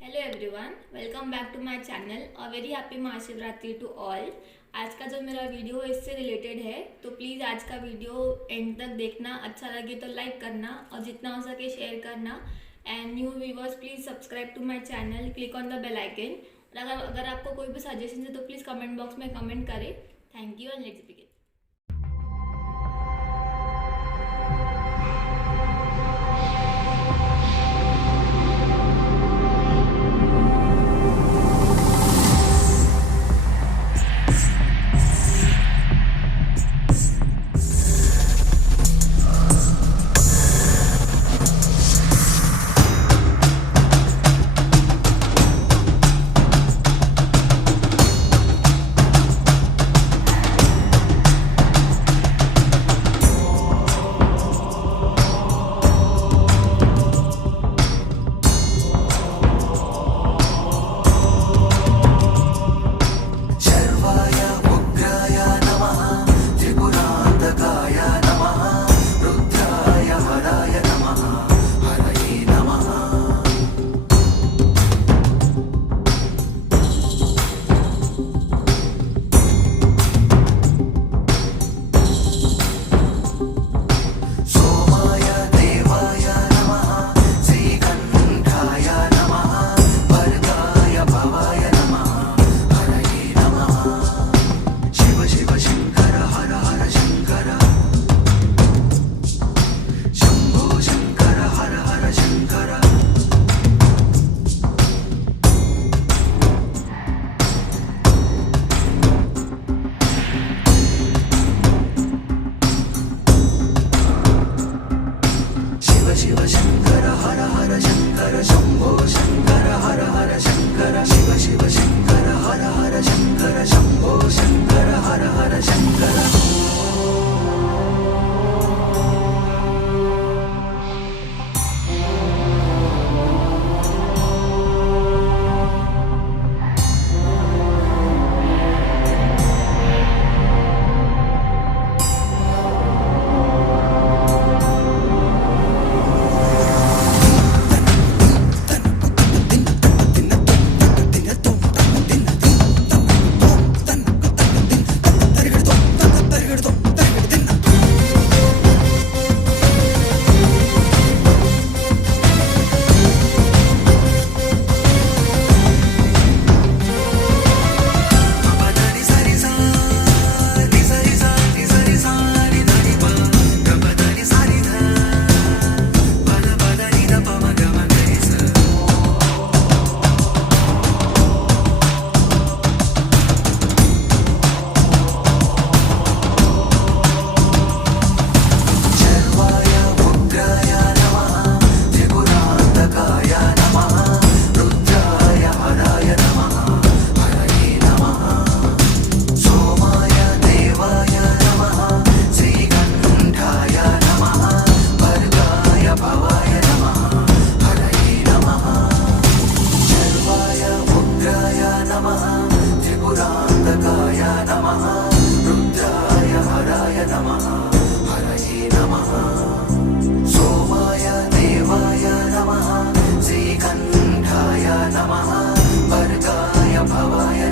Hello everyone, welcome back to my channel. A very happy Mahashivratri to all. आज का जो मेरा वीडियो है इससे रिलेटेड है, तो प्लीज़ आज का वीडियो एंड तक देखना। अच्छा लगे तो लाइक करना और जितना हो सके शेयर करना। And new viewers please subscribe to my channel, click on the bell icon. और अगर आपको कोई भी सजेशन है तो प्लीज़ कमेंट बॉक्स में कमेंट करें। Thank you and let's begin.